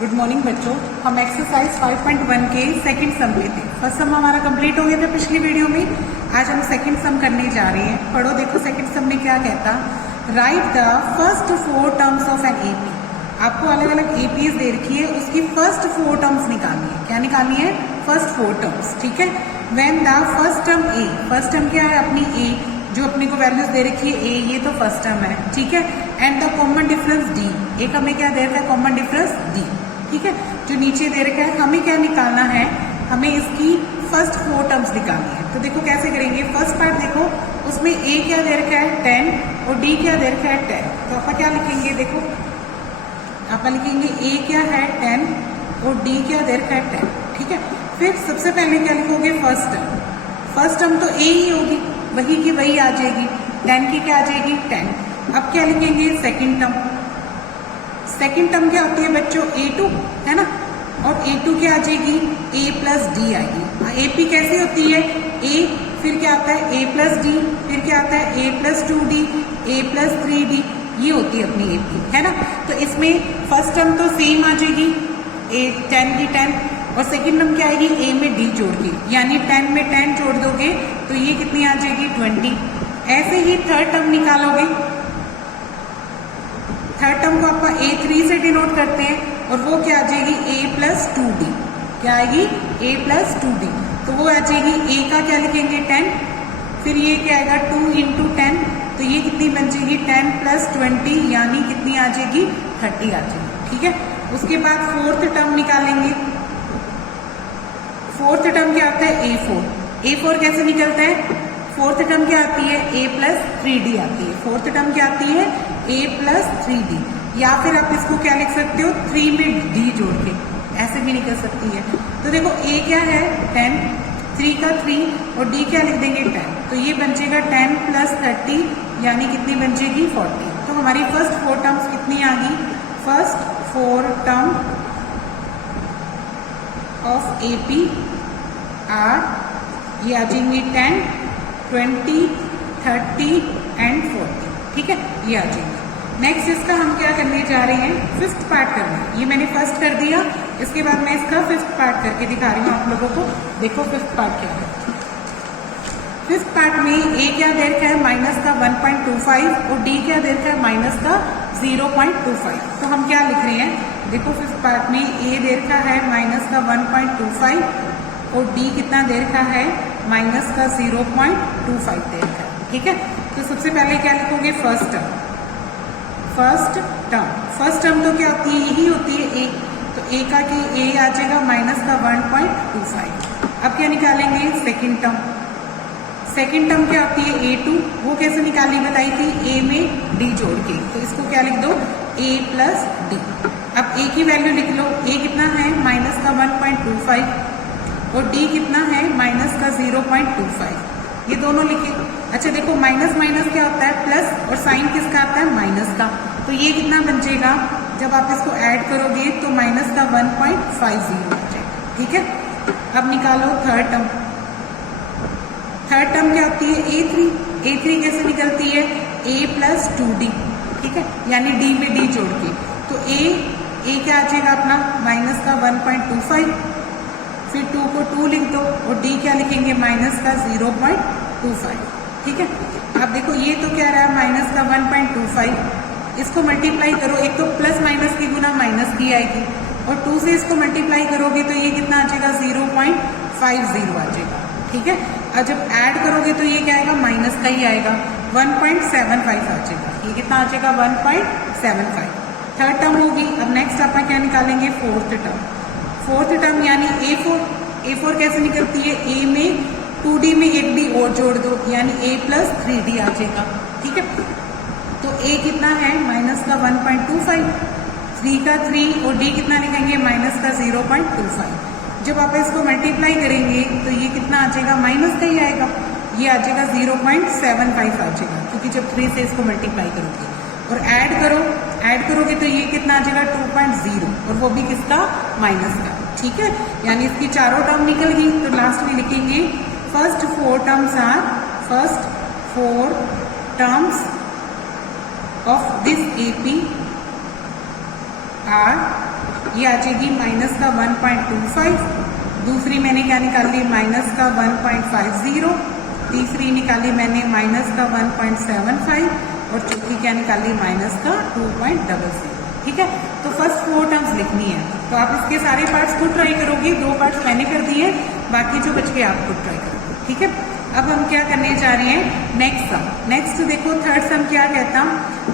Good morning बच्चों। हम exercise 5.1 के सेकंड सम में थे। फर्स्ट सम हमारा कंप्लीट हो गया था पिछली वीडियो में। आज हम सेकंड सम करने जा रहे हैं। पढ़ो, देखो सेकंड सम में क्या कहता। Right the first 4 terms of an AP. आपको अलग अलग एपीज दे रखी है, उसकी फर्स्ट 4 टर्म्स निकालनी है। क्या निकालनी है? First 4 terms. ठीक है। When the first term A, first term क्या है अपनी ए, जो अपने को वैल्यूज दे रखी है ए, ये तो फर्स्ट टर्म है। ठीक है। And the common difference D, एक हमें क्या दे रखा है? Common difference D. ठीक है। जो नीचे दे रखा है हमें क्या निकालना है? हमें इसकी फर्स्ट 4 टर्म्स निकालनी है। तो देखो कैसे करेंगे। फर्स्ट पार्ट देखो, उसमें ए क्या दे रखा है 10 और डी क्या दे रखा है 10। तो आप क्या लिखेंगे? देखो आप लिखेंगे ए क्या है 10 और डी क्या दे रखा है 10। ठीक है। फिर सबसे पहले क्या लिखोगे? First term. फर्स्ट टर्म तो ए ही होगी, वही की वही आ जाएगी। 10 की क्या आ जाएगी? 10। अब क्या लिखेंगे? Second term. सेकेंड टर्म क्या होती है बच्चों? A2 है ना। और A2 क्या आ जाएगी? A प्लस डी आएगी। AP कैसी होती है? A, फिर क्या आता है? A प्लस डी, फिर क्या आता है? A plus 2D, A plus 3D, ये होती है अपनी AP, है ना। तो इसमें फर्स्ट टर्म तो सेम आ जाएगी, A 10 की 10, और सेकेंड टर्म क्या आएगी? A में D जोड़ के, यानी 10 में 10 जोड़ दोगे तो ये कितनी आ जाएगी? 20। ऐसे ही थर्ड टर्म निकालोगे। थर्ड टर्म को आपका A3 से डिनोट करते हैं, और वो क्या आ जाएगी? A plus 2D। क्या आएगी? A plus 2D। तो वो आ जाएगी, A का क्या लिखेंगे? 10, फिर ये क्या आएगा? 2 इंटू 10, तो ये कितनी बन जाएगी? 10 प्लस 20, यानी कितनी आ जाएगी? 30 आ जाएगी। ठीक है। उसके बाद फोर्थ टर्म निकालेंगे। फोर्थ टर्म क्या आता है? A4। A4 कैसे निकलता है? फोर्थ टर्म क्या आती है? A प्लस 3D आती है। फोर्थ टर्म क्या आती है? A plus 3D। या फिर आप इसको क्या लिख सकते हो? 3 में D जोड़ के, ऐसे भी निकल सकती है। तो देखो A क्या है? 10, 3 का 3, और D क्या लिख देंगे? 10। तो ये बन जाएगा 10 प्लस 30, यानी कितनी बन जाएगी? 40। तो हमारी फर्स्ट 4 टर्म्स कितनी आ गई? First 4 term of AP are, ये आ जाएंगी 10, 20, 30 एंड 40। ठीक है, ये आ जाएंगे। नेक्स्ट इसका हम क्या करने जा रहे हैं? फिफ्थ पार्ट करना है। ये मैंने फर्स्ट कर दिया, इसके बाद मैं इसका फिफ्थ पार्ट करके दिखा रही हूँ आप लोगों को। देखो फिफ्थ पार्ट क्या है। फिफ्थ पार्ट में ए क्या दे रखा है? माइनस का 1.25, और डी क्या दे रखा है? माइनस का 0.25। तो हम क्या लिख रहे हैं? देखो फिफ्थ पार्ट में ए दे रखा है माइनस का 1.25, और डी कितना दे रखा है? माइनस का 0.25 दे रखा है। ठीक है। तो सबसे पहले क्या लिखोगे? First term. First term, first term तो क्या होती है? यही होती है ए। तो ए का कि ए आ जाएगा माइनस का 1.25। अब क्या निकालेंगे? Second term. सेकेंड टर्म क्या होती है? A2। वो कैसे निकाली बताई थी? A में D जोड़ के। तो इसको क्या लिख दो? A plus D। अब A की वैल्यू लिख लो। A कितना है? माइनस का 1.25, और D कितना है? माइनस का 0.25। ये दोनों लिखे। अच्छा देखो, माइनस माइनस क्या होता है? प्लस, और साइन किसका आता है? माइनस का। तो ये कितना बन जाएगा? जब आप इसको ऐड करोगे तो माइनस का 1.50 आ जाएगा। ठीक है। अब निकालो थर्ड टर्म। थर्ड टर्म क्या होती है? A3। A3 कैसे निकलती है? A plus 2D। ठीक है, यानी D में D जोड़ के। तो A क्या आ जाएगा अपना? माइनस का 1.25, फिर 2 को 2 लिख दो, और D क्या लिखेंगे? माइनस का 0.25। ठीक है। अब देखो ये तो क्या रहा है? माइनस का 1.25। इसको मल्टीप्लाई करो, एक तो प्लस माइनस की गुना माइनस की आएगी, और 2 से इसको मल्टीप्लाई करोगे तो ये कितना आ जाएगा? 0.50 आ जाएगा। ठीक है। और जब ऐड करोगे तो ये क्या आएगा? माइनस का ही आएगा, 1.75 आ जाएगा। ये कितना आ जाएगा? 1.75। थर्ड टर्म होगी। अब नेक्स्ट आप क्या निकालेंगे? Fourth term. फोर्थ टर्म यानी A4। A4 कैसे निकलती है? A में 2D में एक D और जोड़ दो, यानी A प्लस 3D आ जाएगा। ठीक है। तो A कितना है? माइनस का 1.25, 3 का 3, और D कितना लिखेंगे? माइनस का 0.25। जब आप इसको मल्टीप्लाई करेंगे तो ये कितना आ जाएगा? माइनस का ही आएगा। ये आ जाएगा 0.75 आ जाएगा, क्योंकि जब 3 से इसको मल्टीप्लाई करोगे। और ऐड करोगे तो ये कितना आ जाएगा? 2.0, और वो भी किसका? माइनस का। ठीक है। यानी इसकी चारों टर्म निकल गई। तो लास्ट में लिखेंगे first 4 terms are, first 4 terms of this AP are ये आ जाएगी माइनस का 1.25, दूसरी मैंने क्या निकाल ली माइनस का 1.50, तीसरी निकाली मैंने माइनस का 1.75 और चौथी क्या निकाली माइनस का 2.00। ठीक है, तो फर्स्ट 4 टर्म्स लिखनी है। तो आप इसके सारे पार्ट्स खुद ट्राई करोगे, 2 पार्ट्स मैंने कर दिए, बाकी जो बच गए आप खुद ट्राई करोगे। ठीक है, अब हम क्या करने जा रहे हैं नेक्स्ट सम। नेक्स्ट देखो थर्ड सम क्या कहता,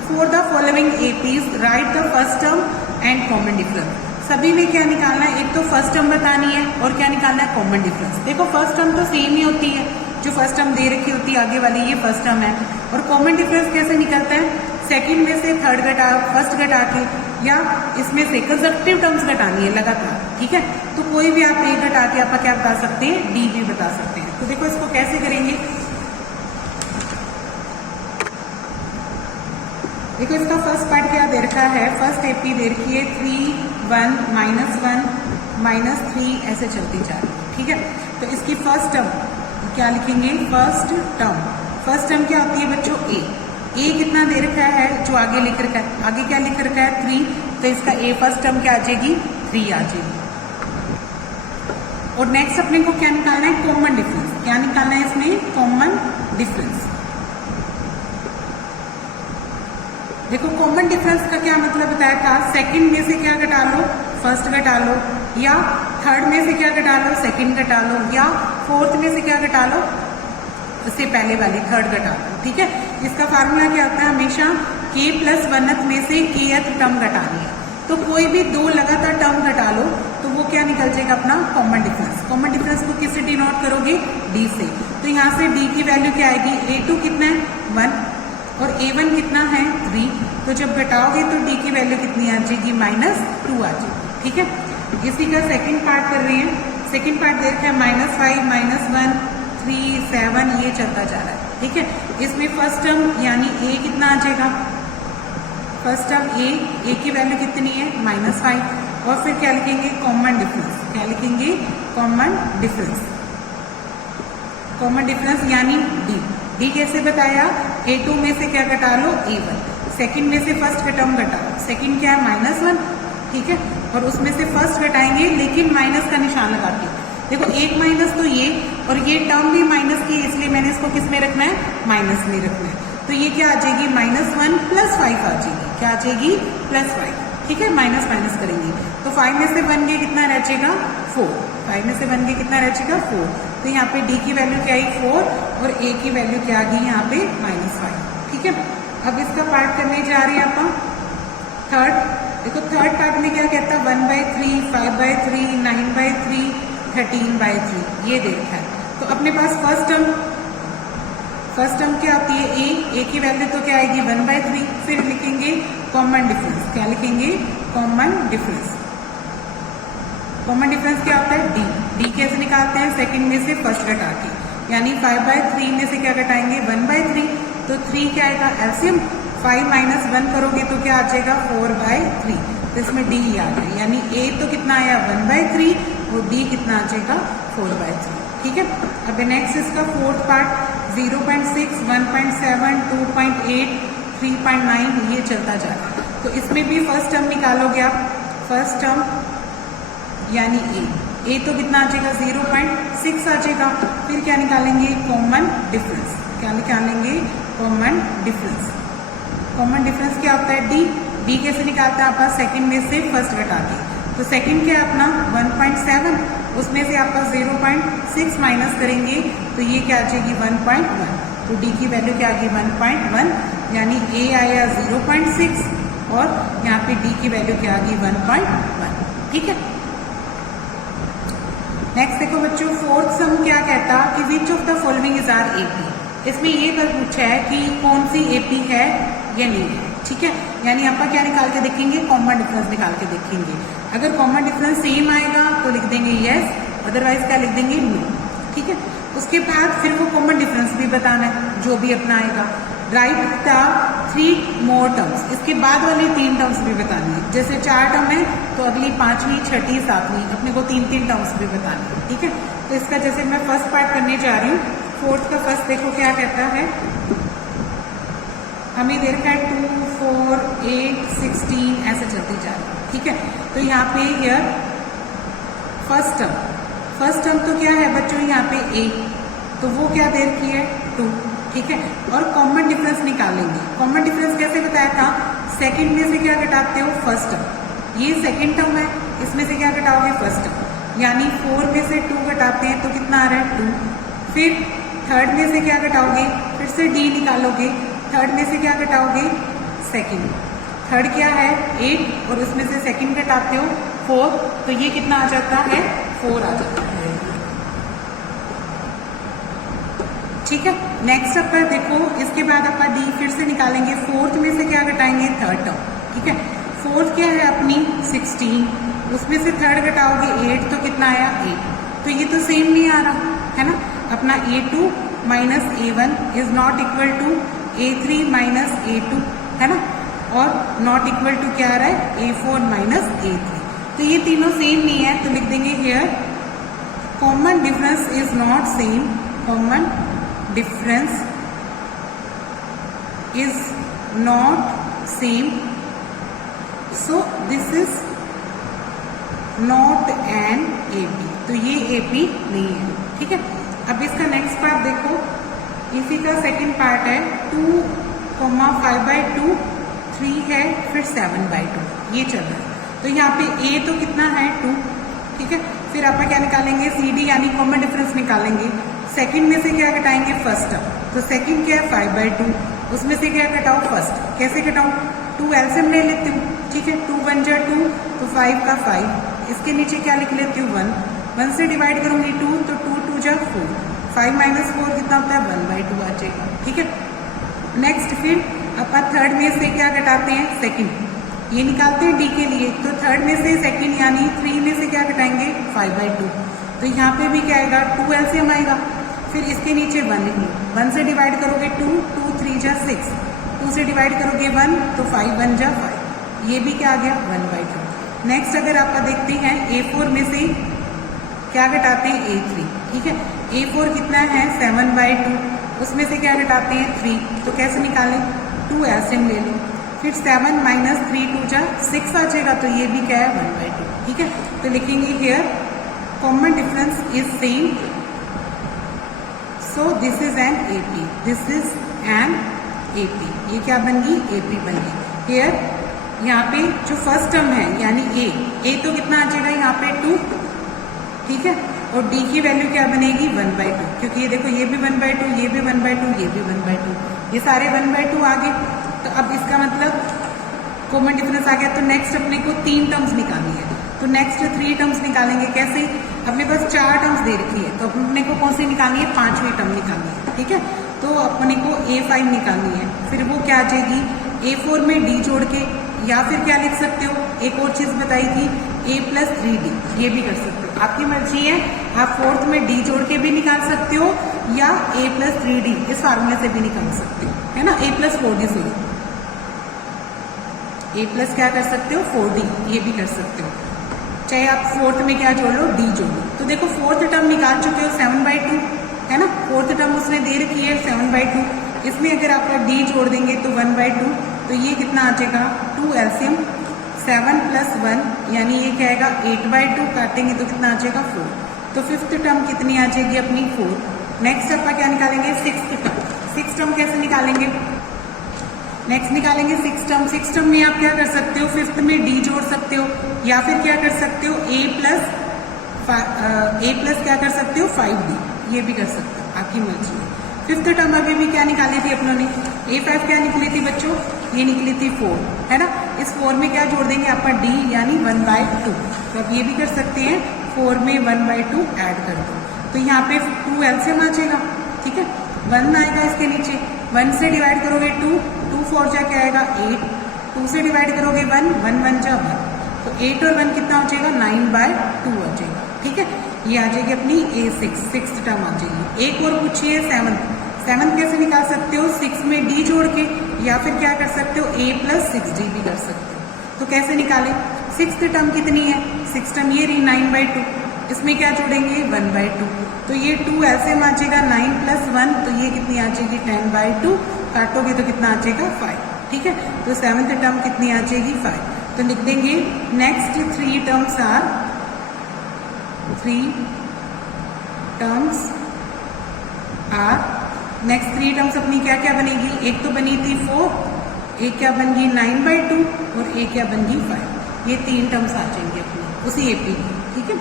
for the following APs right the first term and common difference. सभी में क्या निकालना है, एक तो फर्स्ट टर्म बतानी है और क्या निकालना है कॉमन डिफरेंस। देखो फर्स्ट टर्म तो सेम ही होती है, जो फर्स्ट टर्म दे रखी होती है आगे वाली ये फर्स्ट टर्म है, और कॉमन डिफरेंस कैसे निकलता है, सेकंड में से थर्ड घटा फर्स्ट घटा के, या इसमें से कंसेक्यूटिव टर्म्स घटानी है लगातार। ठीक है, तो कोई भी आप एक घटा के आप क्या बता सकते हैं, डी भी बता सकते हैं। तो देखो इसको कैसे करेंगे, देखो इसका फर्स्ट पार्ट क्या दे रखा है, फर्स्ट एपी दे रखी है 3, 1, -1, -3 ऐसे चलती जा रही है। ठीक है, तो इसकी फर्स्ट टर्म क्या लिखेंगे, फर्स्ट टर्म क्या होती है बच्चों, ए कितना दे रखा है, जो आगे लिख रखा है, आगे क्या लिख रखा है 3, तो इसका ए फर्स्ट टर्म क्या आ जाएगी 3 आ जाएगी। और नेक्स्ट अपने को क्या निकालना है, कॉमन डिफरेंस। क्या निकालना है इसमें, कॉमन डिफरेंस। देखो कॉमन डिफरेंस का क्या मतलब बताया था, सेकंड में से क्या घटा लो, फर्स्ट घटा लो, या थर्ड में से क्या घटा लो, सेकंड घटा लो, या फोर्थ में से क्या घटा लो, उससे पहले वाली थर्ड घटा लो। ठीक है, इसका फार्मूला क्या होता है, हमेशा k + 1th में से kth टर्म घटानी है। तो कोई भी 2 लगातार टर्म घटा लो तो वो क्या निकल जाएगा अपना कॉमन डिफरेंस। कॉमन डिफरेंस को किससे डिनोट करोगे, d से। तो यहाँ से d की वैल्यू क्या आएगी, a2 कितना है 1 और a1 कितना है 3, तो जब घटाओगे तो d की वैल्यू कितनी आ जाएगी -2 आ जाएगी। ठीक है, इसी का सेकंड पार्ट कर रहे हैं। सेकंड पार्ट देखते हैं -5, -1, 3, 7 ये चलता जा रहा है। ठीक है, इसमें फर्स्ट टर्म यानी a कितना आ जाएगा, फर्स्ट टर्म a की वैल्यू कितनी है -5, और फिर क्या लिखेंगे कॉमन डिफरेंस। क्या लिखेंगे, कॉमन डिफरेंस। कॉमन डिफरेंस यानी d कैसे बताया, a2 में से क्या घटा लो, a1, सेकंड में से फर्स्ट का टर्म घटाओ, सेकंड क्या है -1। ठीक है, और उसमें से फर्स्ट घटाएंगे लेकिन माइनस का निशान लगा के। देखो एक माइनस तो ये, और ये टर्म भी माइनस की, इसलिए मैंने इसको किस में रखना है, माइनस में रखना है। तो ये क्या आ जाएगी -1 + 5 आ जाएगी, क्या आ जाएगी +5। ठीक है, माइनस करेंगे तो 5 में से 1 गए कितना रह जाएगा 4, 5 में से 1 गए कितना रह जाएगा 4। तो यहाँ पे d की वैल्यू क्या आई 4 और a की वैल्यू क्या आ गई यहाँ पे -5। ठीक है, अब इसका पार्ट करने जा रहे हैं अपन थर्ड। देखो थर्ड पार्ट में क्या कहता है, 1/3, 5/3, 9/3, 13/3 ये देखा है। तो अपने पास फर्स्ट टर्म क्या आती है a की वैल्यू तो क्या आएगी 1/3, फिर लिखेंगे कॉमन डिफरेंस। क्या लिखेंगे, कॉमन डिफरेंस। कॉमन डिफरेंस क्या होता है, d कैसे निकालते हैं, सेकंड में से फर्स्ट घटा के, यानी 5/3 में से क्या घटाएंगे 1/3, तो 3 क्या आएगा एलसीएम, 5 - 1 करोगे तो क्या आ जाएगा 4/3, तो इसमें d आ गया, यानी a तो कितना आया 1/3 और d कितना आ जाएगा 4/3। ठीक है, अब नेक्स्ट इसका फोर्थ पार्ट 0.6, 1.7, 2.8, 3.9 ये चलता जा रहा है। तो इसमें भी फर्स्ट टर्म निकालोगे आप, फर्स्ट टर्म यानी a तो कितना आ जाएगा 0.6 आ जाएगा, फिर क्या निकालेंगे कॉमन डिफरेंस। क्या निकालेंगे, कॉमन डिफरेंस। कॉमन डिफरेंस क्या होता है, d कैसे निकालता है आपका, सेकंड में से फर्स्ट घटा के। तो सेकंड क्या है अपना 1.7, उसमें से आपका 0.6 माइनस करेंगे तो ये क्या आ जाएगी 1.1, तो d की वैल्यू क्या आ गई 1.1, यानी a आया 0.6 और यहाँ पे d की वैल्यू क्या आ गई 1.1। ठीक है, नेक्स्ट देखो बच्चों फोर्थ सम क्या कहता कि which of the following is are AP. इसमें ये कर पूछा है कि कौन सी एपी है या नहीं है। ठीक है, यानी आपका क्या निकाल के देखेंगे, कॉमन डिफरेंस निकाल के देखेंगे। अगर कॉमन डिफरेंस सेम आएगा तो लिख देंगे यस, अदरवाइज क्या लिख देंगे नो। ठीक है, उसके बाद फिर वो कॉमन डिफरेंस भी बताना है जो भी अपना आएगा। राइट द 3 मोर टर्म्स, इसके बाद वाली 3 टर्म्स भी बतानी है। जैसे 4 टर्म है तो अगली 5वीं 6ठी 7वीं अपने को 3 टर्म्स भी बतानी है। ठीक है, तो इसका जैसे मैं फर्स्ट पार्ट करने जा रही हूँ, फोर्थ का फर्स्ट देखो क्या कहता है, हमें दे रखा है 2, 4, 8, 16 ऐसे चलती जा रही है। ठीक है। तो यहाँ पे हियर फर्स्ट टर्म तो क्या है बच्चों यहाँ पे ए, तो वो क्या दे रखी है 2, ठीक है। और कॉमन डिफरेंस निकालेंगे। कॉमन डिफरेंस कैसे बताया था, सेकंड में से क्या घटाते हो फर्स्ट टर्म, ये सेकंड टर्म है, इसमें से क्या घटाओगे फर्स्ट टर्म, यानी 4 में से 2 घटाते हैं तो कितना आ रहा है 2। फिर थर्ड में से क्या घटाओगे, फिर से डी निकालोगे, थर्ड में से क्या घटाओगे सेकंड, थर्ड क्या है 8 और उसमें से सेकंड घटाते हो 4, तो ये कितना आ जाता है 4 आ जाता है, ठीक है। नेक्स्ट अपर देखो, इसके बाद अपन डी फिर से निकालेंगे, फोर्थ में से क्या घटाएंगे थर्ड टर्म, ठीक है। फोर्थ क्या है अपनी 16, उसमें से थर्ड घटाओगे 8 तो कितना आया 8, तो ये तो सेम नहीं आ रहा है ना, अपना A2 minus A1 is not equal to A3 minus A2 है ना, और नॉट इक्वल टू क्या आ रहा है A4 माइनस A3, तो ये तीनों सेम नहीं है, तो लिख देंगे here common difference is not same, common difference is not same, so this is not an AP, तो ये AP नहीं है, ठीक है। अब इसका नेक्स्ट पार्ट देखो, इसी का सेकंड पार्ट है 2, 5/2, 3 है, फिर 7/2 ये चल रहा है। तो यहाँ पे A तो कितना है 2, ठीक है। फिर आप क्या निकालेंगे CD यानी कॉमन डिफरेंस निकालेंगे, सेकंड में से क्या घटाएंगे फर्स्ट टर्म, तो सेकंड क्या है 5/2, उसमें से क्या घटाओ फर्स्ट, कैसे घटाऊं 2 एलसीएम ले लेती हूँ, ठीक है। 2 1 जा 2 तो 5 का 5, इसके नीचे क्या लिख लेती हूँ 1 से डिवाइड करूंगी 2 तो 2 2 जा 4, 5 माइनस 4 कितना होता है 1/2 आ जाएगा, ठीक है। नेक्स्ट फिर अपन थर्ड में से क्या घटाते हैं सेकंड, ये निकालते हैं डी के लिए, तो थर्ड में से सेकंड यानी 3 में से क्या घटाएंगे 5/2, तो यहाँ पे भी क्या आएगा 2 एलसीएम आएगा, फिर इसके नीचे 1 लिख लो, 1 से डिवाइड करोगे 2, 2 3 जा 6, 2 से डिवाइड करोगे 1 तो 5 1 जा 5, ये भी क्या आ गया 1/2। नेक्स्ट अगर आप देखते हैं A4 में से क्या घटाते हैं A3, ठीक है। A4 कितना है 7/2, उसमें से क्या घटाते हैं 3, तो कैसे निकालें 2 एलसीएम ले लो, फिर 7 माइनस 3 2 जा 6 आ जाएगा, तो ये भी क्या है 1/2, ठीक है। तो लिखेंगे here common difference is same, so this is an AP, this is an AP, ये क्या बन गई AP बन गई। हियर यहाँ पे जो फर्स्ट टर्म है यानी A तो कितना आ जाएगा यहाँ पे 2, ठीक है, और D की वैल्यू क्या बनेगी 1/2, क्योंकि ये देखो ये भी 1/2, ये भी 1/2, ये भी 1/2, ये सारे 1/2 आ गए, तो अब इसका मतलब कॉमन डिफरेंस आ गया। तो नेक्स्ट अपने को 3 टर्म्स निकालनी है, तो नेक्स्ट 3 टर्म्स निकालेंगे, कैसे, अपने पास 4 टर्म्स दे रखी है, तो अपने को कौन सी निकालनी है 5वीं टर्म निकालनी है, ठीक है। तो अपने को A5 निकालनी है, फिर वो क्या आ जाएगी A4 में D जोड़ के, या फिर क्या लिख सकते हो, एक और चीज बताई थी A + 3D, ये भी कर सकते हो, आपकी मर्जी है, आप फोर्थ में D जोड़ के भी निकाल सकते हो या A + 3D इस फार्मूले से भी निकाल सकते हो, है ना। A + 4D से A+ क्या कर सकते हो 4D, ये भी कर सकते हो, चाहे आप फोर्थ में क्या जोड़ लो D जोड़ लो। तो देखो फोर्थ टर्म निकाल चुके हो 7/2, है ना, फोर्थ टर्म उसने दे रखी है 7/2, इसमें अगर आप D जोड़ देंगे तो 1/2, तो ये कितना आ जाएगा 2 एलसीएम 7 + 1 यानी ये क्या आएगा 8/2, काटेंगे तो कितना आ जाएगा 4, तो फिफ्थ टर्म कितनी आ जाएगी अपनी 4। नेक्स्ट अपन क्या निकालेंगे सिक्स टर्म कैसे निकालेंगे, नेक्स्ट निकालेंगे सिक्स टर्म में आप क्या कर सकते हो, फिफ्थ में D जोड़ सकते हो, या फिर क्या कर सकते हो A प्लस क्या कर सकते हो 5D, ये भी कर सकते हो, आपकी मर्जी है। फिफ्थ टर्म अभी भी क्या निकाली थी अपनों ने, A5 क्या निकली थी बच्चों, ये निकली थी 4, है ना। इस 4 में क्या जोड़ देंगे अपन D यानी 1/2, तो आप ये भी कर सकते हैं 4 में 1/2 ऐड कर दो, तो यहाँ पे 2 एलसीएम आ जाएगा, ठीक है। 1 आएगा इसके नीचे, 1 से डिवाइड करोगे 2 2 4 जा क्या आएगा 8, 2 से डिवाइड करोगे 1 1 1 जा 1, तो 8 और 1 कितना हो जाएगा 9/2 आ जाएगा, ठीक है। ये आ जाएगी अपनी सिक्स टर्म आ जाएगी। एक और पूछिए सेवंथ कैसे निकाल सकते हो, 6 में D जोड़ के, या फिर क्या कर सकते हो A + 6D भी कर सकते हो, तो कैसे निकालें, सिक्स टर्म कितनी है, सिक्स टर्म ये रही 9/2, इसमें क्या जोड़ेंगे 1/2, तो ये 2 एलसीएम आ जाएगा 9 + 1, तो ये कितनी आ जाएगी 10/2, काटोगे तो कितना आ जाएगा 5, ठीक है। तो सेवंथ टर्म कितनी आ जाएगी 5। तो लिख देंगे next 3 terms are 3 terms are next 3 terms अपनी क्या क्या बनेगी, एक तो बनी थी 4, एक क्या बन गई 9/2 और एक क्या बन गई 5। ये 3 टर्म्स आ जाएंगे अपनी उसी एपी की, ठीक है।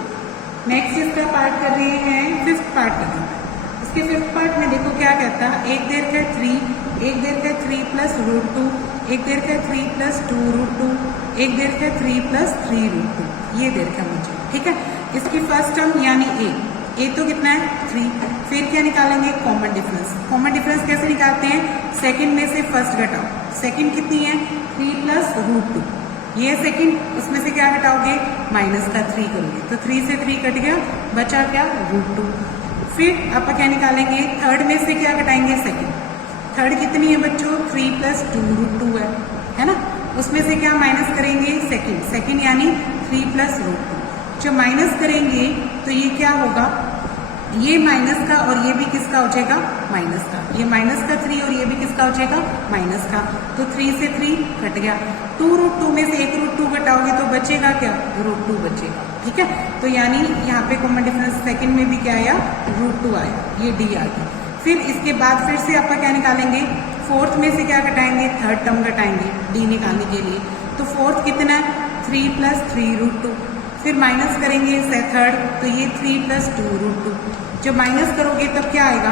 नेक्स्ट इसका पार्ट कर रहे हैं, 5th पार्ट कर रहे हैं। इसके 5th पार्ट में देखो क्या कहता है, एक देर का 3, एक देर का 3 प्लस √2, एक देर का 3 प्लस 2√2, एक देर का 3 प्लस 3√2, ये देर का मुझे, ठीक है। इसकी फर्स्ट टर्म यानी ए तो कितना है 3। फिर क्या निकालेंगे, कॉमन डिफरेंस। कॉमन डिफरेंस कैसे निकालते हैं, सेकंड में से फर्स्ट घटाओ। सेकंड कितनी है 3 प्लस √2, ये सेकंड, उसमें से क्या घटाओगे माइनस का 3 करोगे, तो 3 से 3 कट गया, बचा क्या √2। फिर आप क्या निकालेंगे, थर्ड में से क्या घटाएंगे सेकंड। थर्ड कितनी है बच्चों 3 प्लस 2√2 है ना, उसमें से क्या माइनस करेंगे सेकंड, सेकंड यानी 3 प्लस √2। जो माइनस करेंगे तो ये क्या होगा, ये माइनस का और ये भी किसका हो जाएगा माइनस का, ये माइनस का 3 और ये भी किसका हो जाएगा माइनस का, तो 3 से 3 कट गया। 2√2 में से 1√2 घटाओगे तो बचेगा क्या √2 बचेगा, ठीक है। तो यानी यहाँ पे कॉमन डिफरेंस सेकंड में भी क्या आया √2 आया, ये डी आ गया। फिर इसके बाद फिर से आपका क्या निकालेंगे, फोर्थ में से क्या घटाएंगे, थर्ड टर्म घटाएंगे डी निकालने के लिए। तो फोर्थ कितना है 3 प्लस 3√2, फिर माइनस करेंगे थर्ड, तो ये 3 प्लस 2√2। जब माइनस करोगे तब क्या आएगा,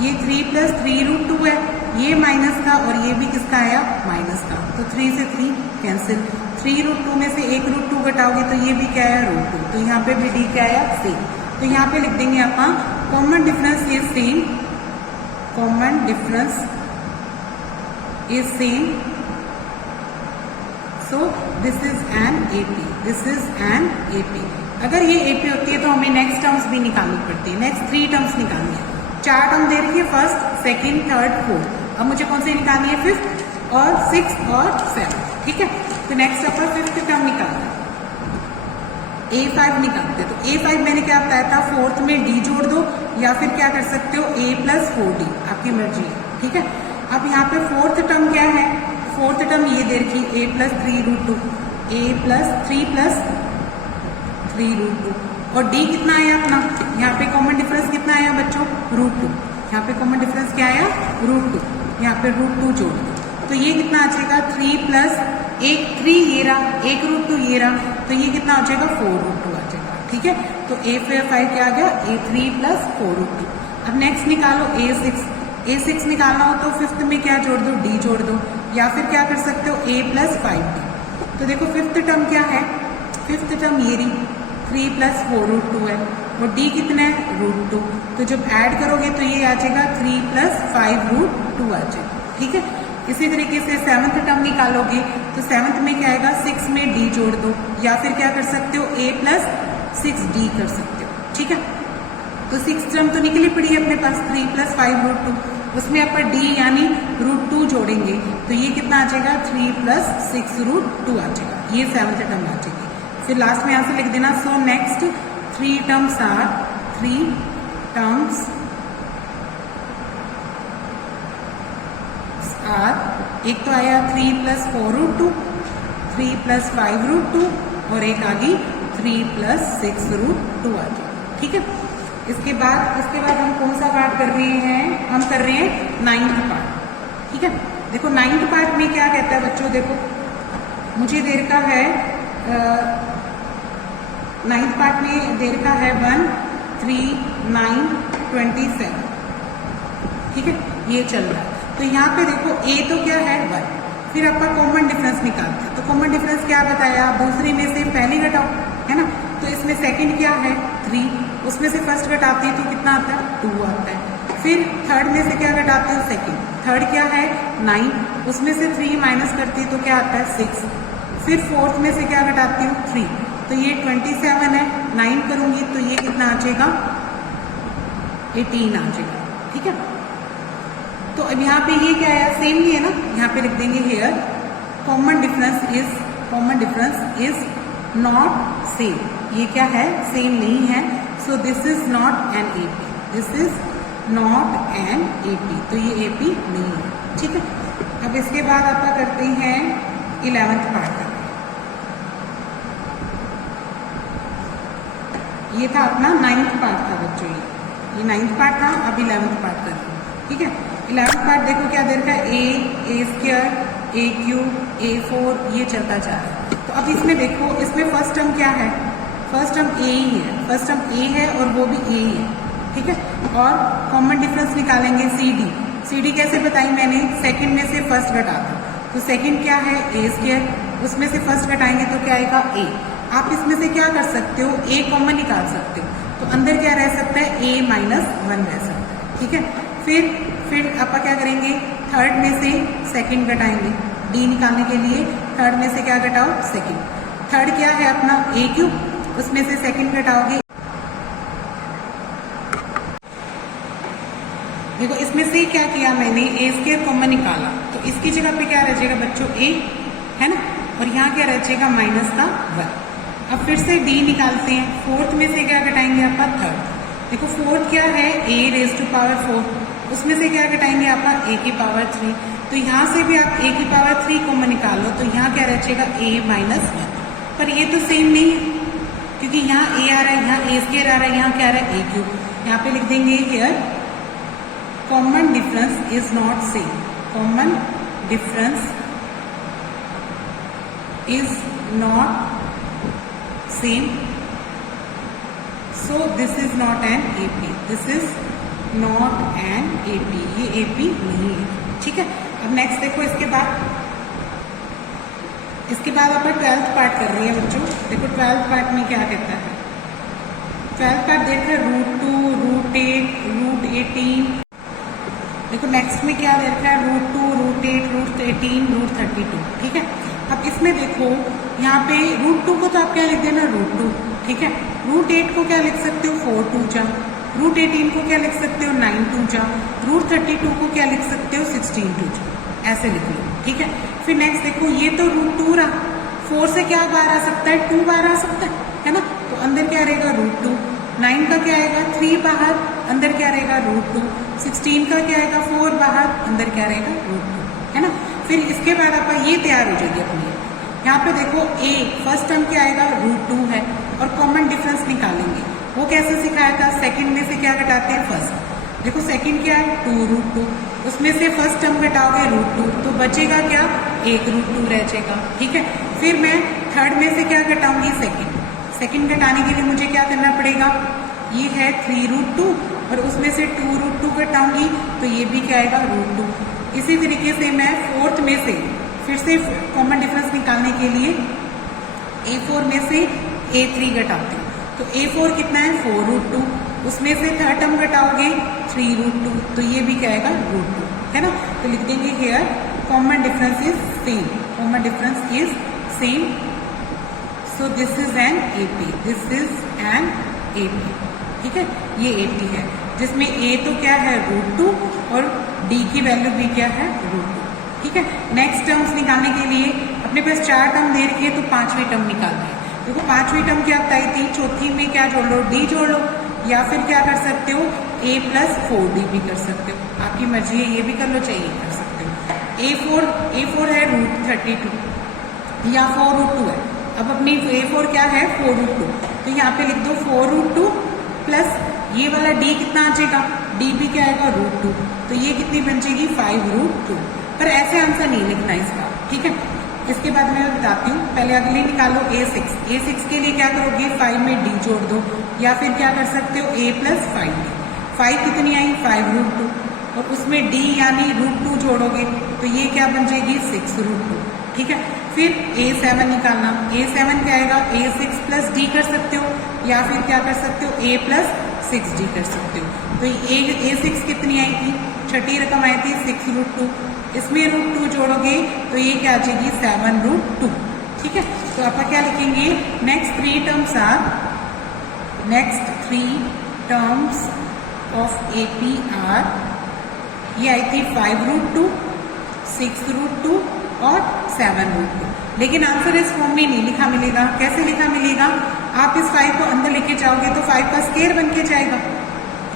ये 3 प्लस 3√2 है, ये माइनस का और ये भी किसका आया माइनस का, तो 3 से 3 कैंसिल। 3√2 में से 1√2 घटाओगे तो ये भी क्या आया √2, तो यहाँ पे भी डी क्या आया सेम। तो यहाँ पे लिख देंगे आप common difference is same, common difference is same, so this is N AP, this is an AP. अगर ये एपी होती है तो हमें नेक्स्ट टर्म्स भी निकालनी पड़ती है, नेक्स्ट 3 टर्म्स निकालनी है। 4 टर्म दे रही है, फर्स्ट सेकंड थर्ड फोर्थ, अब मुझे कौन से निकालनी है 5th और 6th और 7th, ठीक है। तो नेक्स्ट अपन 5th टर्म निकालना है, A5 निकालते हैं। तो A5 मैंने क्या बताया था, फोर्थ में डी जोड़ दो या फिर क्या कर सकते हो A प्लस 4D, आपकी मर्जी है, ठीक है। अब यहाँ पे फोर्थ टर्म क्या है, फोर्थ टर्म ये दे रखी A plus 3√2, A plus 3 plus 3√2 और D कितना आया अपना, यहाँ पे कॉमन डिफरेंस कितना आया बच्चों √2, यहाँ पे कॉमन डिफरेंस क्या आया √2, यहाँ पे √2 जोड़ दो, तो ये कितना आ जाएगा 3 प्लस 3 ये रहा, 1√2 ये रहा, तो ये कितना हो जाएगा 4√2 आ जाएगा, ठीक है। तो A5 क्या आ गया A3 प्लस 4√2। अब नेक्स्ट निकालो A6 निकालना हो तो 5th में क्या जोड़ दो D जोड़ दो, या फिर क्या कर सकते हो A प्लस 5D। तो देखो 5th टर्म क्या है, 5th टर्म ये रही 3 प्लस 4√2 है और D कितना है √2, तो जब ऐड करोगे तो ये आ जाएगा 3 प्लस 5√2 आ जाएगा, ठीक है। इसी तरीके से 7th टर्म निकालोगे तो 7th में क्या आएगा 6 में D जोड़ दो, या फिर क्या कर सकते हो A प्लस 6D कर सकते हो, ठीक है। तो 6th टर्म तो निकली पड़ी है अपने पास 3 प्लस 5√2, उसमें अपन D यानी √2 जोड़ेंगे तो ये कितना आ जाएगा 3 प्लस 6√2 आ जाएगा, ये 7th टर्म आ जाएगी। फिर लास्ट में यहाँ से लिख देना, so next 3 terms are 3 terms are, एक तो आया 3 प्लस 4√2, 3 प्लस 5√2 और एक आ गई 3 प्लस 6√2 आ जाएगी, ठीक है। इसके बाद हम कौन सा पार्ट कर रहे हैं, हम कर रहे हैं 9th पार्ट, ठीक है। देखो 9th पार्ट में क्या कहता है बच्चों, देखो मुझे देर का है 9th पार्ट में देर का है 1 3 9 27, ठीक है, ये चल रहा है। तो यहाँ पे देखो A तो क्या है 1, फिर आपका कॉमन डिफरेंस निकालते हैं। तो कॉमन डिफरेंस क्या बताया, दूसरी में से पहली घटाओ, है ना। तो इसमें सेकंड क्या है 3, उसमें से फर्स्ट घटाते हैं तो कितना आता है 2 आता है। फिर थर्ड में से क्या घटाते हो सेकंड, थर्ड क्या है 9, उसमें से 3 माइनस करती है तो क्या आता है 6। फिर फोर्थ में से क्या घटाती हूँ 3, तो ये 27 है, 9 करूंगी तो ये कितना आ जाएगा 18 आ जाएगा, ठीक है। तो अब यहाँ पे ये क्या है, सेम ही है ना, यहाँ पे लिख देंगे here common difference is not same, ये क्या है सेम नहीं है, so this is not an AP, this is not an AP, तो ये एपी नहीं है, ठीक है। अब इसके बाद आप करते हैं 11th पार्ट। ये था अपना 9th पार्ट था बच्चों, ये 9th पार्ट था, अब 11th पार्ट कर रहे हैं। ठीक है, 11th पार्ट देखो क्या दे रखा है, ए स्क्वायर, ए क्यूब, A4, ये चलता जा रहा है। तो अब इसमें देखो, इसमें फर्स्ट टर्म क्या है, फर्स्ट टर्म ए ही है, फर्स्ट टर्म ए है और वो भी ए ही है। ठीक है, और कॉमन डिफरेंस निकालेंगे सी डी कैसे बताई मैंने, सेकंड में से फर्स्ट घटा दो, तो सेकंड क्या है ए स्क्वायर, उसमें से फर्स्ट घटाएंगे तो क्या आएगा ए। आप इसमें से क्या कर सकते हो, ए कॉमन निकाल सकते हो, तो अंदर क्या रह सकता है, a - 1 रह सकता है। ठीक है, फिर आप क्या करेंगे, थर्ड में से सेकंड घटाएंगे, डी निकालने के लिए थर्ड में से क्या घटाओ, सेकंड। थर्ड क्या है अपना ए क्यूब, उसमें से सेकंड घटाओगे, देखो इसमें से क्या किया मैंने, ए स्क्वायर कॉमन निकाला, तो इसकी जगह पे क्या रह जाएगा बच्चों, ए है ना, और यहाँ क्या रह जाएगा -1। अब फिर से डी निकालते हैं, फोर्थ में से क्या घटाएंगे आपका, थर्ड। देखो फोर्थ क्या है, a⁴, उसमें से क्या घटाएंगे आपका a⁴। तो यहाँ से भी आप a⁴ कॉमन निकालो, तो यहाँ क्या रह जाएगा a - 1। पर ये तो सेम नहीं है, क्योंकि यहाँ a आ रहा है, यहाँ a स्क्वायर आ रहा है, यहाँ क्या आ रहा है a क्यूब। यहाँ पे लिख देंगे here common difference is not same, common difference is not same, so this is not an AP, this is not an AP, ये AP नहीं है। ठीक है, अब नेक्स्ट देखो, इसके बाद अपन 12th पार्ट कर रही है बच्चों। देखो 12th पार्ट में क्या कहता है, 12th पार्ट देख रहे √2, √8, √18। देखो नेक्स्ट में क्या दे रखा है, √2, √8, √18, √32। ठीक है, अब इसमें देखो यहाँ पे √2 को तो आप क्या लिख देना, √2। ठीक है, √8 को क्या लिख सकते हो, 4 2 जा, √18 को क्या लिख सकते हो, 9 2 जा, √32 को क्या लिख सकते हो, 16 2 जा, ऐसे लिख लो। ठीक है, फिर नेक्स्ट देखो, ये तो √2 रहा, 4 से क्या बाहर आ सकता है, 2 बाहर आ सकता है ना, तो अंदर क्या रहेगा √2, 9 का क्या आएगा 3 बाहर, अंदर क्या रहेगा √2, 16 का क्या आएगा 4 बाहर, अंदर क्या रहेगा √2, है ना। फिर इसके बाद आपका ये तैयार हो जाएगी अपनी। यहाँ पे देखो a फर्स्ट टर्म क्या आएगा, √2 है, और कॉमन डिफरेंस निकालेंगे, वो कैसे सिखाया था, सेकंड में से क्या घटाते हैं, फर्स्ट। देखो सेकंड क्या है 2 √2, उसमें से फर्स्ट टर्म घटाओगे √2, तो बचेगा क्या, 1 √2 रह जाएगा। ठीक है, फिर मैं थर्ड में से क्या घटाऊंगी, सेकंड घटाने के लिए मुझे क्या करना पड़ेगा, ये है 3 √2 और उसमें से 2 √2 घटाऊंगी, तो ये भी क्या आएगा √2। इसी तरीके से मैं फोर्थ में से फिर से कॉमन डिफरेंस निकालने के लिए A4 में से A3 घटाती हूँ, तो A4 कितना है 4 √2, उसमें से थर्ड टर्म घटाओगे 3 √2, तो ये भी क्या आएगा √2, है ना। तो लिख देंगे here common difference is same, common difference is same, so this is an AP, this is an AP। ठीक है, ये AP है, जिसमें A तो क्या है √2 और D की वैल्यू भी क्या है √2। ठीक है, नेक्स्ट टर्म्स निकालने के लिए अपने पास 4 टर्म दे रखी है, तो 5वीं टर्म निकालना है। देखो 5वीं टर्म क्या बताई थी, चौथी में क्या जोड़ लो, D जोड़ लो, या फिर क्या कर सकते हो A + 4D भी कर सकते हो, आपकी मर्जी है, ये भी कर लो, चाहिए कर सकते हो। A4 है √32 या 4 √2 है। अब अपनी A4 क्या है 4 √2, तो यहाँ पे लिख दो 4 √2 प्लस ये वाला D कितना आ जाएगा, D भी क्या आएगा √2, तो ये कितनी बन जाएगी 5 √2। पर ऐसे आंसर नहीं लिखना इसका। ठीक है, इसके बाद मैं बताती हूँ, पहले अगले निकालो A6 के लिए क्या करोगे, 5 में D जोड़ दो, या फिर क्या कर सकते हो A + 5, 5 कितनी आई 5 √2, और उसमें D यानी √2 जोड़ोगे, तो ये क्या बन जाएगी 6 √2। ठीक है, फिर A7 निकालना, A7 क्या आएगा A6 + D कर सकते हो, या फिर क्या कर सकते हो A + 6D कर सकते हो। तो A6 कितनी आई थी, छठी रकम आई थी 6 √2, इसमें √2 जोड़ोगे तो ये क्या आ जाएगी 7 √2। ठीक है, तो आप क्या लिखेंगे, next 3 terms of AP are, ये आई थी 5 √2, 6 √2 और 7 √2। लेकिन आंसर इस फॉर्म में नहीं लिखा मिलेगा। कैसे लिखा मिलेगा, आप इस 5 को अंदर लेके जाओगे तो 5 का स्क्वायर बन के जाएगा,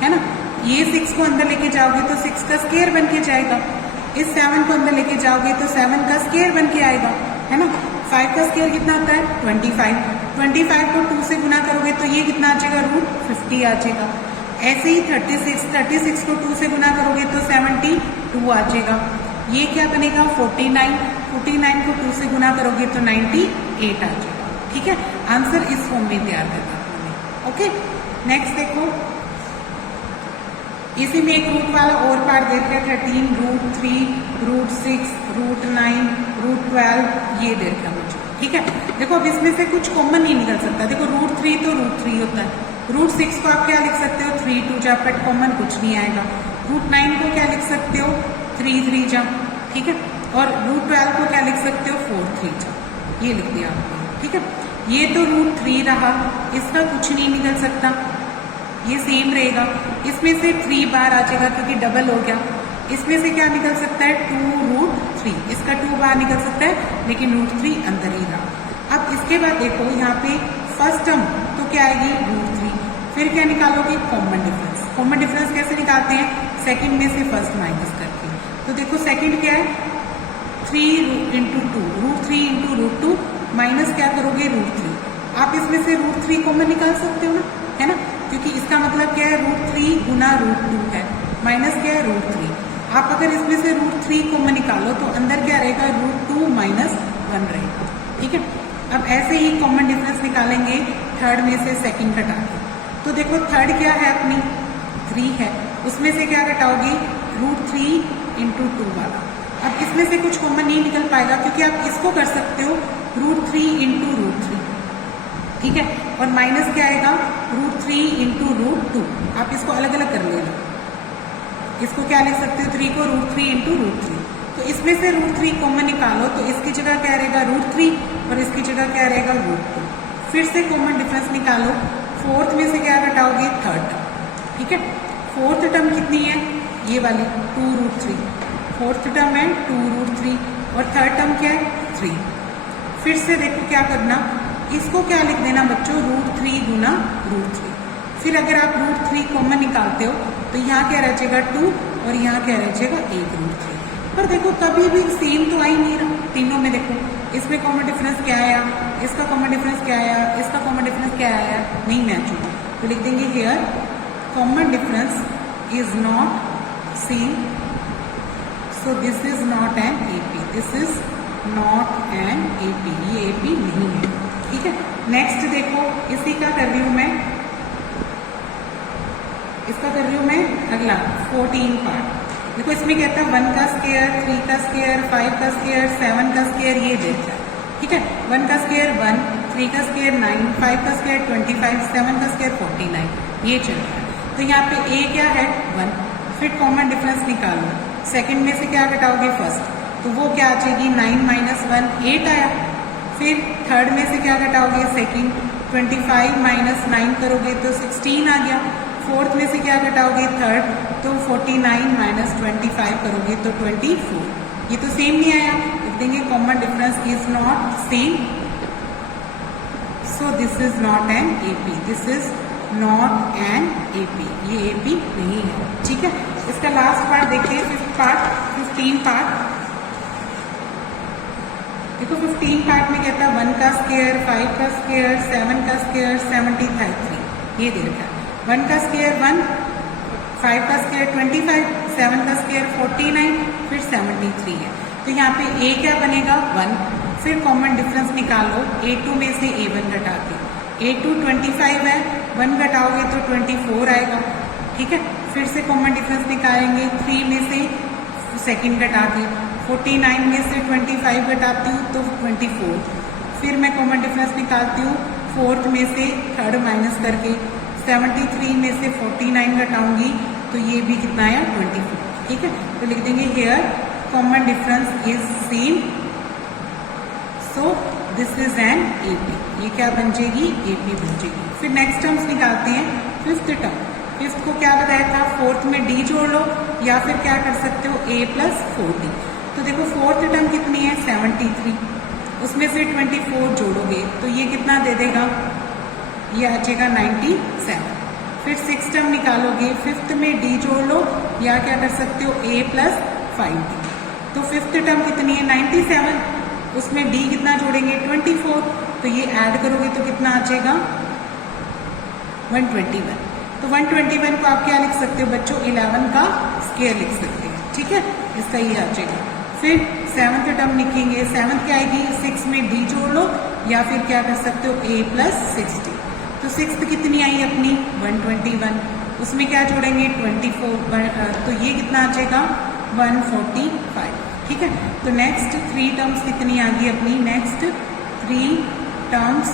है ना। ये 6 को अंदर लेके जाओगे तो 6 का स्क्वायर बन के जाएगा, इस 7 को अंदर लेके जाओगे तो 7 का स्क्वायर बन के आएगा, है ना। 5 का स्क्वायर कितना होता है 25, 25 को 2 से गुना करोगे तो ये कितना आ जाएगा, √50 आ जाएगा। ऐसे ही 36 को 2 से गुना करोगे तो 72 आ जाएगा। ये क्या बनेगा, 49 को 2 से गुना करोगे तो 98 आ जाएगा। ठीक है, आंसर इस फॉर्म में तैयार करना है। ओके, नेक्स्ट देखो, इसी में एक रूट वाला और पार्ट दे रखा है 13, √3, √6, √9, √12 ये दे रखा है मुझे। ठीक है, देखो अब इसमें से कुछ कॉमन नहीं निकल सकता। देखो √3 तो √3 होता है, √6 को आप क्या लिख सकते हो, 3 2 जा, बट कॉमन कुछ नहीं आएगा। √9 को क्या लिख सकते हो, 3 3 जा। ठीक है, और √12 को क्या लिख सकते हो, 4 3 जा, ये लिख दिया आपने। ठीक है, ये तो √3 रहा, इसका कुछ नहीं निकल सकता, ये सेम रहेगा। इसमें से 3 बार आ जाएगा क्योंकि डबल हो गया। इसमें से क्या निकल सकता है, 2√3, इसका 2 बार निकल सकता है, लेकिन √3 अंदर ही रहा। अब इसके बाद देखो यहाँ पे फर्स्ट टर्म तो क्या आएगी, √3, फिर क्या निकालोगे, कॉमन डिफरेंस। कॉमन डिफरेंस कैसे निकालते हैं, सेकंड में से फर्स्ट माइनस करके। तो देखो सेकंड क्या है, 3 × 2, √3 × √2 माइनस क्या करोगे, √3। आप इसमें से √3 कॉमन निकाल सकते हो ना, है ना, क्योंकि इसका मतलब क्या है, √3 गुना √2 है, माइनस क्या है, √3। आप अगर इसमें से √3 कॉमन निकालो तो अंदर क्या रहेगा, √2 - 1 रहेगा। ठीक है, अब ऐसे ही कॉमन डिफरेंस निकालेंगे थर्ड में से सेकंड घटा के। तो देखो थर्ड क्या है अपनी, 3 है, उसमें से क्या घटाओगे, √3 × 2 वाला। अब इसमें से कुछ कॉमन नहीं निकल पाएगा क्योंकि आप इसको कर सकते हो √3 × √3। ठीक है, और माइनस क्या आएगा, √3 × √2। आप इसको अलग अलग कर लेना, इसको क्या लिख सकते हो, 3 को √3 × √3। तो इसमें से √3 कॉमन निकालो तो इसकी जगह क्या रहेगा, √3, और इसकी जगह क्या रहेगा, √2। फिर से कॉमन डिफरेंस निकालो, फोर्थ में से क्या घटाओगे, थर्ड टर्म। ठीक है, फोर्थ टर्म कितनी है, ये वाली 2√3, फोर्थ टर्म है 2√3, और थर्ड टर्म क्या है, 3। फिर से देखो क्या करना, इसको क्या लिख देना बच्चों, √3 गुना √3। फिर अगर आप √3 कॉमन निकालते हो तो यहाँ क्या रह जाएगा, 2, और यहाँ क्या रह जाएगा, 1 √3। पर देखो कभी भी सेम तो आ ही नहीं रहा तीनों में। देखो इसमें कॉमन डिफरेंस क्या आया, इसका कॉमन डिफरेंस क्या आया, इसका कॉमन डिफरेंस क्या आया, नहीं मैच होगा। तो लिख देंगे here common difference is not same, so this is not N AP, this is not N AP, ये AP नहीं है। ठीक है, नेक्स्ट देखो, इसी का कर रही हूं मैं, इसका कर रही हूं मैं अगला 14 पार्ट। देखो इसमें कहता है 1 का स्क्वायर, 3 का स्क्वायर, 5 का स्क्वायर, 7 का स्क्वायर, ये देता है। ठीक है, 1 का स्क्वायर 1, 3 का स्क्वायर 9, 5 का स्क्वायर 25, 7 का स्क्वायर 49, ये चल रहा है। तो यहाँ पे A क्या है, 1। फिर कॉमन डिफरेंस निकालो, सेकंड में से क्या घटाओगे, फर्स्ट, तो वो क्या आ जाएगी, 9 - 1 8 आया। फिर थर्ड में से क्या घटाओगे, सेकंड, 25 - 9 करोगे तो 16 आ गया। फोर्थ में से क्या घटाओगे, थर्ड, तो 49 - 25 करोगे तो 24। ये तो सेम नहीं आया, लिख देंगे common difference is not same, so this is not N AP, this is not N AP, ये AP नहीं है। ठीक है, इसका लास्ट पार्ट देखिए, 15 पार्ट। देखो 15 पार्ट में कहता है 1 का स्क्वायर, 5 का स्क्वायर, 7 का स्क्वायर, 73, ये दे रखा है। 1 का स्क्वायर 1, 5 का स्क्वायर 25, 7 का स्क्वायर 49, फिर 73 है। तो यहाँ पे A क्या बनेगा, 1। फिर कॉमन डिफरेंस निकालो, A2 में से A1 घटा के। A2 25 है, 1 घटाओगे तो 24 आएगा। ठीक है, फिर से कॉमन डिफरेंस निकालेंगे, 3 में से सेकंड घटा के, 49 में से 25 घटाती हूँ तो 24। फिर मैं कॉमन डिफरेंस निकालती हूँ, फोर्थ में से थर्ड माइनस करके, 73 में से 49 घटाऊंगी तो ये भी कितना आया, 24। ठीक है, तो लिख देंगे here common difference is same, so this is an AP। ये क्या बन जाएगी, AP बन जाएगी। फिर नेक्स्ट टर्म्स निकालते हैं, फिफ्थ टर्म। फिफ्थ को क्या बताया था, फोर्थ में D जोड़ लो, या फिर क्या कर सकते हो, A + 4D। तो देखो फोर्थ टर्म कितनी है, 73, उसमें से 24 जोड़ोगे तो ये कितना दे देगा, ये आ जाएगा 97। फिर सिक्स टर्म निकालोगे, फिफ्थ में D जोड़ लो, या क्या कर सकते हो, A + 5D। तो फिफ्थ टर्म कितनी है, 97, उसमें D कितना जोड़ेंगे, 24, तो ये ऐड करोगे तो कितना आ जाएगा, 121। तो 121 को आप क्या लिख सकते हो बच्चों, 11 का स्क्वायर लिख सकते हैं, ठीक है, इसका ये आ जाएगा। फिर 7th टर्म लिखेंगे, 7th क्या आएगी, 6 में d जोड़ लो या फिर क्या कर सकते हो a प्लस 6d। तो 6th कितनी आई अपनी 121, उसमें क्या जोड़ेंगे 24, तो ये कितना आ जाएगा 145, ठीक है। तो नेक्स्ट 3 टर्म्स कितनी आ गई अपनी, नेक्स्ट 3 टर्म्स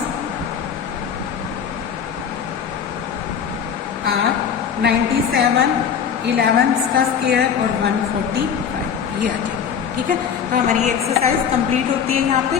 आर 97, 11 का स्क्वायर और 145, ये आ जाएगा, ठीक है। तो हमारी एक्सरसाइज कंप्लीट होती है यहाँ पे।